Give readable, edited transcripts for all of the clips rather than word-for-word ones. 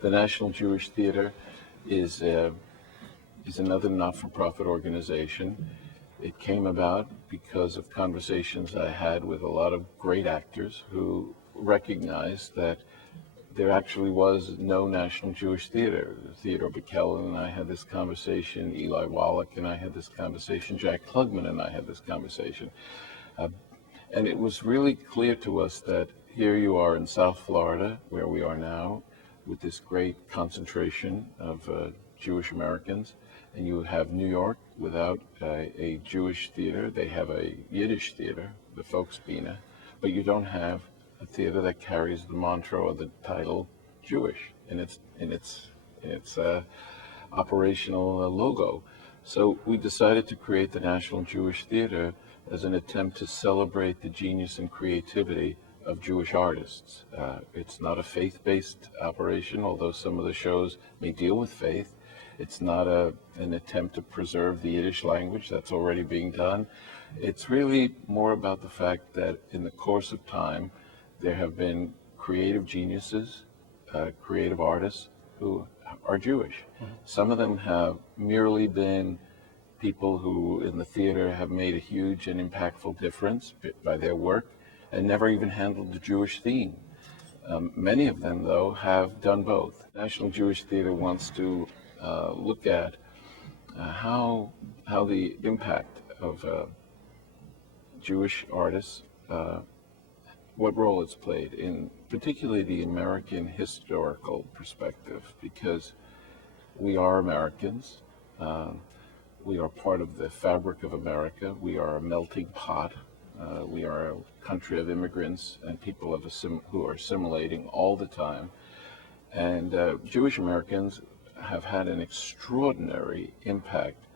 The National Jewish Theater is another not-for-profit organization. It came about because of conversations I had with a lot of great actors who recognized that there actually was no National Jewish Theater. Theodore McKellen and I had this conversation, Eli Wallach and I had this conversation, Jack Klugman and I had this conversation. And it was really clear to us that here you are in South Florida, where we are now, with this great concentration of Jewish Americans, and you have New York without a Jewish theater. They have a Yiddish theater, the Volksbühne, but you don't have a theater that carries the mantra or the title Jewish in its operational logo. So we decided to create the National Jewish Theater as an attempt to celebrate the genius and creativity of Jewish artists. It's not a faith-based operation, although some of the shows may deal with faith. It's not an attempt to preserve the Yiddish language that's already being done. It's really more about the fact that in the course of time, there have been creative geniuses, creative artists who are Jewish. Mm-hmm. Some of them have merely been people who in the theater have made a huge and impactful difference by their work and never even handled the Jewish theme. Many of them, though, have done both. National Jewish Theater wants to look at how the impact of Jewish artists, what role it's played in particularly the American historical perspective, because we are Americans. We are part of the fabric of America. We are a melting pot. We are a country of immigrants and people who are assimilating all the time. And Jewish Americans have had an extraordinary impact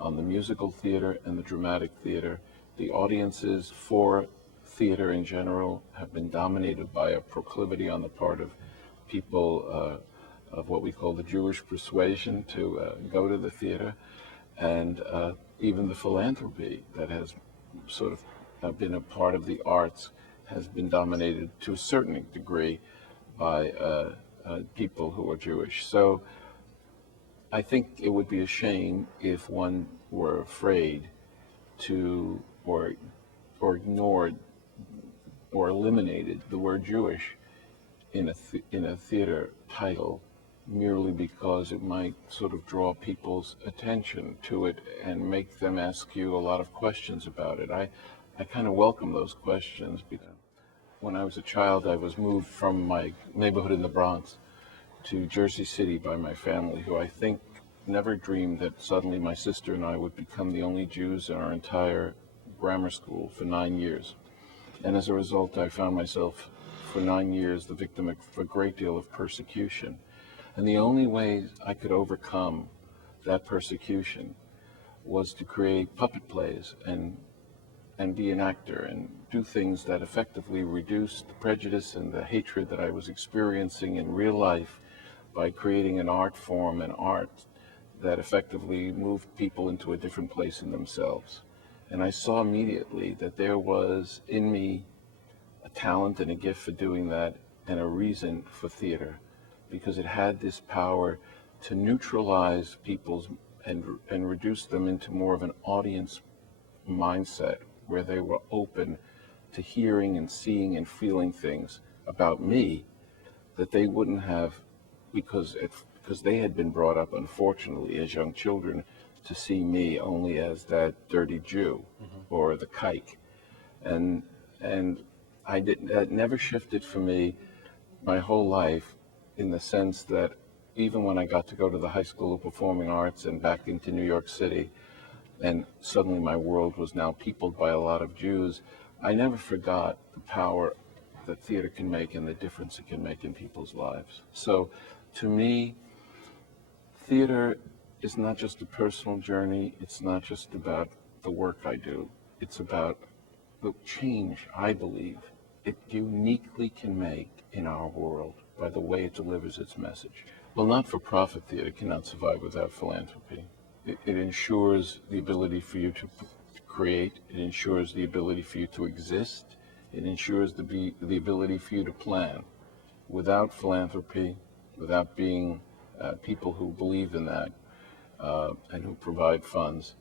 on the musical theater and the dramatic theater. The audiences for theater in general have been dominated by a proclivity on the part of people of what we call the Jewish persuasion to go to the theater. And even the philanthropy that has sort of been a part of the arts has been dominated to a certain degree by people who are Jewish. So I think it would be a shame if one were afraid to or ignored or eliminated the word Jewish in a theater title merely because it might sort of draw people's attention to it and make them ask you a lot of questions about it. I kind of welcome those questions because when I was a child, I was moved from my neighborhood in the Bronx to Jersey City by my family, who I think never dreamed that suddenly my sister and I would become the only Jews in our entire grammar school for 9 years. And as a result, I found myself for 9 years the victim of a great deal of persecution. And the only way I could overcome that persecution was to create puppet plays and be an actor and do things that effectively reduced the prejudice and the hatred that I was experiencing in real life by creating an art form and art that effectively moved people into a different place in themselves. And I saw immediately that there was in me a talent and a gift for doing that and a reason for theater, because it had this power to neutralize people's and reduce them into more of an audience mindset where they were open to hearing and seeing and feeling things about me that they wouldn't have because they had been brought up, unfortunately, as young children to see me only as that dirty Jew or the kike. And that never shifted for me my whole life, in the sense that even when I got to go to the High School of Performing Arts and back into New York City, and suddenly my world was now peopled by a lot of Jews, I never forgot the power that theater can make and the difference it can make in people's lives. So to me, theater is not just a personal journey. It's not just about the work I do. It's about the change I believe it uniquely can make in our world by the way it delivers its message. Well, not-for-profit theater cannot survive without philanthropy. It ensures the ability for you to create. It ensures the ability for you to exist. It ensures the ability for you to plan. Without philanthropy, without being people who believe in that and who provide funds,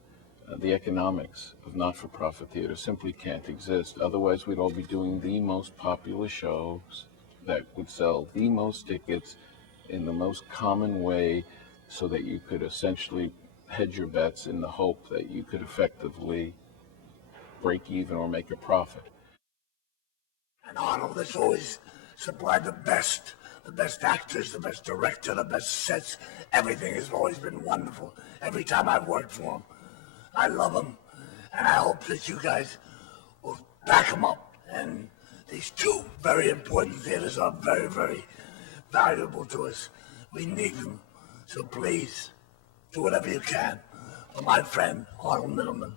the economics of not-for-profit theater simply can't exist. Otherwise, we'd all be doing the most popular shows that would sell the most tickets in the most common way, so that you could essentially hedge your bets in the hope that you could effectively break even or make a profit. And Arnold has always supplied the best actors, the best director, the best sets. Everything has always been wonderful. Every time I've worked for him, I love him, and I hope that you guys will back him up. And these two very important theaters are very, very valuable to us. We need them, so please do whatever you can for my friend Arnold Mittleman.